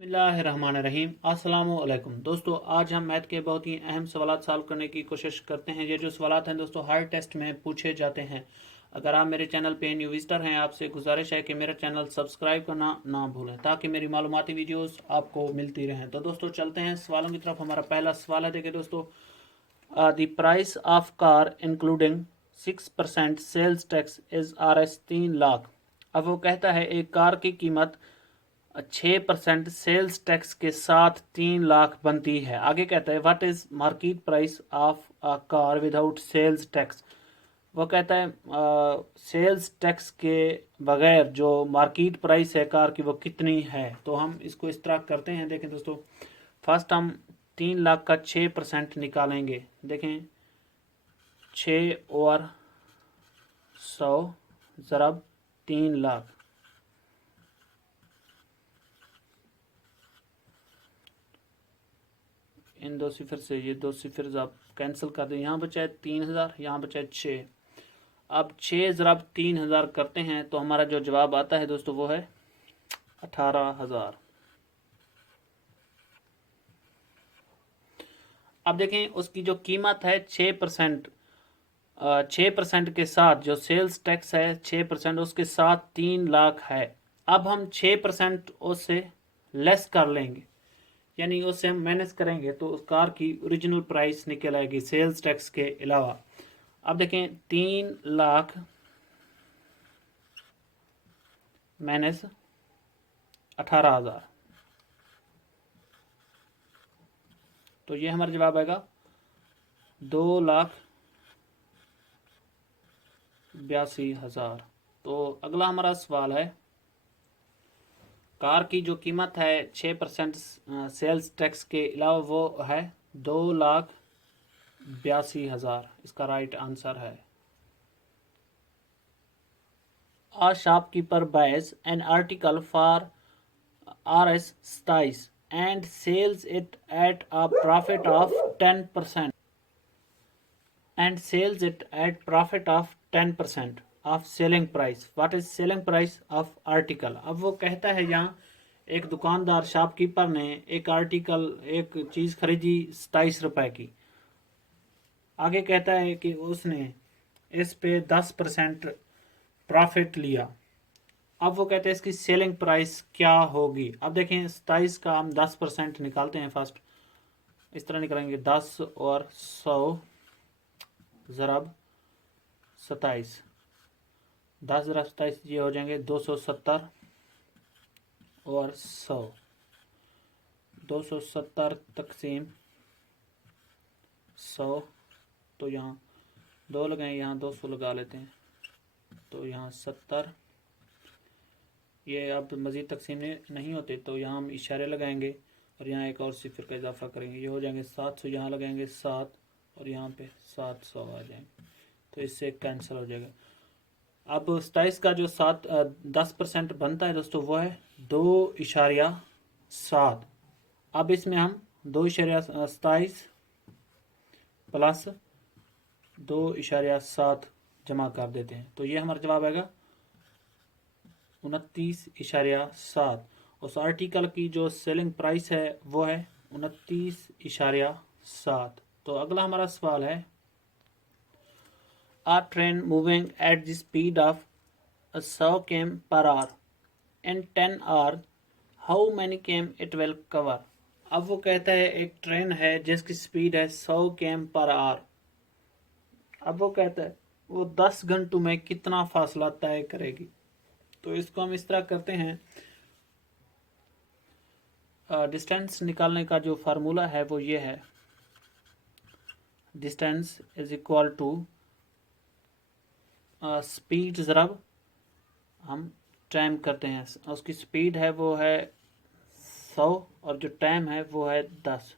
बिस्मिल्लाहिर्रहमानिर्रहीम। अस्सलामुअलैकुम दोस्तों, आज हम मैथ के बहुत ही अहम सवाल सॉल्व करने की कोशिश करते हैं। ये जो सवाल हैं दोस्तों हर टेस्ट में पूछे जाते हैं। अगर आप मेरे चैनल पे न्यू विजिटर हैं, आपसे गुजारिश है कि मेरा चैनल सब्सक्राइब करना ना भूलें ताकि मेरी मालूमाती वीडियोस आपको मिलती रहें। तो दोस्तों चलते हैं सवालों की तरफ। हमारा पहला सवाल है, देखिए दोस्तों, the price of car including 6% sales tax is Rs 3 lakh. अब वो कहता है एक कार की कीमत 6% सेल्स टैक्स के साथ 3 लाख बनती है। आगे कहता है what is market price of a car without sales tax. वो कहता है सेल्स टैक्स के बगैर जो मार्केट प्राइस है कार की वो कितनी है। तो हम इसको इस तरह करते हैं। देखें दोस्तों, फर्स्ट हम 3 लाख का 6% निकालेंगे। देखें, 6/100 ज़रब 3 लाख। इन दो सिफर से ये दो सिफर आप कैंसिल कर दें। यहाँ बचा है 3000, यहाँ बचा है 6। अब 6 ज़रब 3000 करते हैं तो हमारा जो जवाब आता है दोस्तों वो है 18,000। अब देखें उसकी जो कीमत है 6%, 6% के साथ जो सेल्स टैक्स है 6% उसके साथ 3 लाख है। अब हम 6% उससे लेस कर लेंगे, यानी उससे हम माइनस करेंगे तो उस कार की ओरिजिनल प्राइस निकल आएगी सेल्स टैक्स के अलावा। अब देखें 3 लाख माइनस 18,000, तो ये हमारा जवाब आएगा 2,82,000। तो अगला हमारा सवाल है, कार की जो कीमत है 6% सेल्स टैक्स के अलावा वो है 2,82,000। इसका राइट आंसर है A shopkeeper buys an article for Rs 27 and sells it at a profit of 10% and sells it at profit of 10% of selling price. What is selling price of article? अब वो कहता है यहाँ एक दुकानदार shopkeeper ने एक आर्टिकल एक चीज़ खरीदी 27 रुपए की। आगे कहता है कि उसने इस पे 10% प्रॉफिट लिया। अब वो कहते हैं इसकी सेलिंग प्राइस क्या होगी। अब देखें 27 का हम 10% निकालते हैं। फर्स्ट इस तरह निकालेंगे 10 और 100 ज़रब 27, 10 ज़रब 27 ये हो जाएंगे 270 और 100, 270 तकसीम 100, तो यहाँ 2 लगाएं, यहाँ 200 लगा लेते हैं, तो यहाँ 70। ये अब मज़ीद तकसीम नहीं होते तो यहाँ हम इशारे लगाएंगे और यहाँ एक और सिफर का इजाफा करेंगे, ये हो जाएंगे 700। यहाँ लगाएंगे 7 और यहाँ पे 700 आ जाएंगे, तो इससे कैंसिल हो जाएगा। अब 27 का जो 10% बनता है दोस्तों वो है 2.7। अब इसमें हम 2.27 प्लस 2.7 जमा कर देते हैं, तो ये हमारा जवाब आएगा 29.7। उस आर्टिकल की जो सेलिंग प्राइस है वो है 29.7। तो अगला हमारा सवाल है, a train moving at the speed of 100 km per hour in 10 hours, how many km it will cover। अब वो कहता है एक ट्रेन है जिसकी स्पीड है 100 km पर आवर। अब वो कहता है वो 10 घंटों में कितना फासला तय करेगी। तो इसको हम इस तरह करते हैं, डिस्टेंस निकालने का जो फार्मूला है वो ये है, distance is equal to speed ज़रब हम टाइम करते हैं। उसकी स्पीड है वो है 100 और जो टाइम है वो है 10।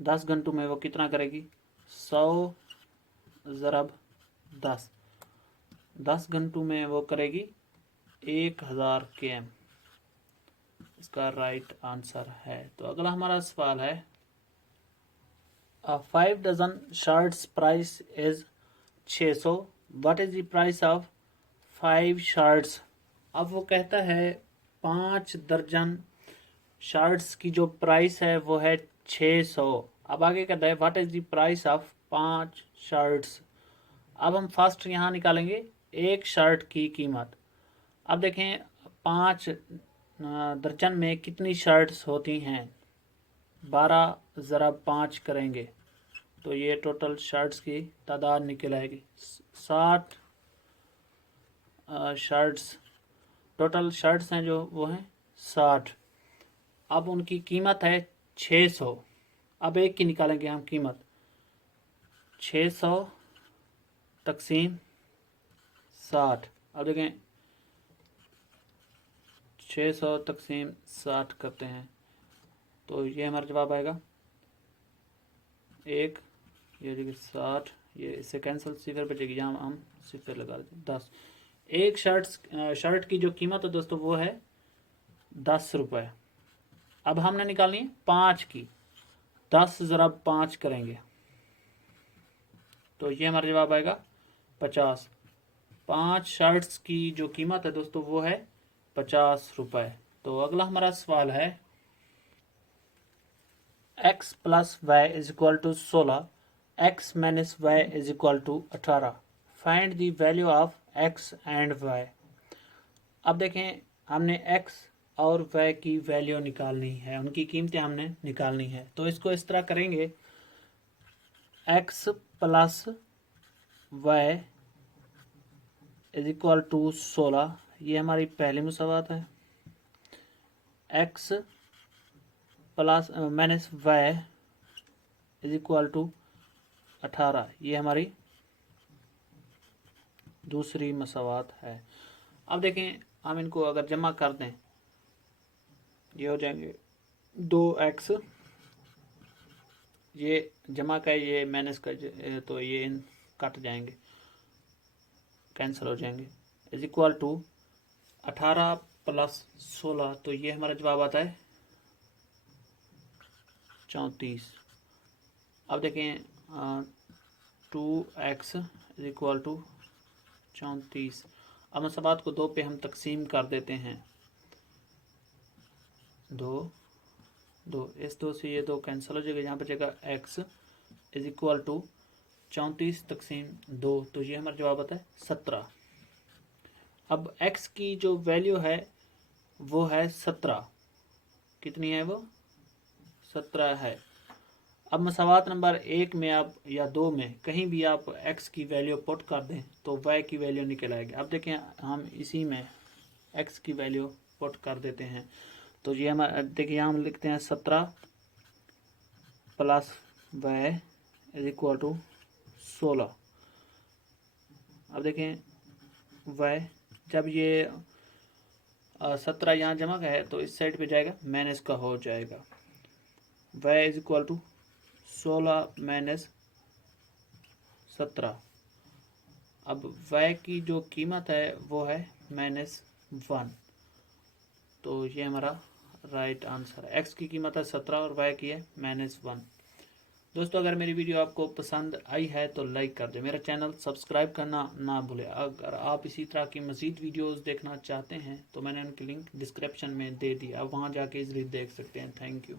10 घंटों में वो कितना करेगी, 100 ज़रब 10, 10 घंटों में वो करेगी 1000 km। इसका राइट आंसर है। तो अगला हमारा सवाल है, 5 dozen shirts price is 600, what is the price of 5 shirts. अब वो कहता है 5 दर्जन शर्ट्स की जो प्राइस है वो है 600। अब आगे कर रहे हैं what is the price of 5 shirts. अब हम फर्स्ट यहाँ निकालेंगे एक शर्ट की कीमत। अब देखें 5 दर्जन में कितनी शर्ट्स होती हैं, 12 ज़रा 5 करेंगे तो ये टोटल शर्ट्स की तादाद निकल आएगी 60 शर्ट्स। टोटल शर्ट्स हैं जो वो हैं 60। अब उनकी कीमत है 600। अब एक की निकालेंगे हम कीमत, 600 तकसीम 60। अब देखें 600 तकसीम 60 करते हैं तो ये हमारा जवाब आएगा एक, ये देखिए 60, ये इससे कैंसिल सिफर बचेगी, यहाँ हम सिफर लगा देते हैं 10। एक शर्ट की जो कीमत है दोस्तों वो है 10 रुपये। अब हमने निकालनी है 5 की, 10 ज़रा 5 करेंगे तो ये हमारा जवाब आएगा 50। 5 शर्ट्स की जो कीमत है दोस्तों वो है 50 रुपये। तो अगला हमारा सवाल है x plus Y is equal to 16, x minus Y is equal to 18, find the value of x and y। अब देखें हमने x और y की वैल्यू निकालनी है, उनकी कीमतें हमने निकालनी है। तो इसको इस तरह करेंगे x plus Y is equal to 16, ये हमारी पहली मुसावात है। x plus minus Y is equal to 18, ये हमारी दूसरी मसावात है। अब देखें हम इनको अगर जमा कर दें ये हो जाएंगे 2x, ये जमा का ये माइनस का तो ये इन कट जाएंगे, कैंसिल हो जाएंगे, इज इक्वल टू 18 प्लस 16, तो ये हमारा जवाब आता है 34। अब देखें 2x इज इक्वल टू 34। अब मसाबात को 2 पे हम तकसीम कर देते हैं, 2 इस 2 से ये 2 कैंसिल हो जाएगा, यहाँ बचेगा x इज इक्वल टू 34 तकसीम 2, तो ये हमारा जवाब आता है 17। अब x की जो वैल्यू है वो है 17, कितनी है वो 17 है। अब मसावात नंबर 1 में आप या 2 में कहीं भी आप x की वैल्यू पुट कर दें तो y की वैल्यू निकल आएगी। अब देखें हम इसी में x की वैल्यू पुट कर देते हैं तो ये हम देखिए यहाँ हम लिखते हैं 17 plus y is equal to 16। अब देखें y जब ये 17 यहाँ जमा का है तो इस साइड पे जाएगा माइनस का हो जाएगा, y is equal to 16 minus 17। अब y की जो कीमत है वो है -1, तो ये हमारा राइट आंसर है। x की कीमत है 17 और y की है -1। दोस्तों अगर मेरी वीडियो आपको पसंद आई है तो लाइक कर दें, मेरा चैनल सब्सक्राइब करना ना भूलें। अगर आप इसी तरह की मज़ीद वीडियोस देखना चाहते हैं तो मैंने उनकी लिंक डिस्क्रिप्शन में दे दी, आप वहां जाके इजीली देख सकते हैं। Thank you.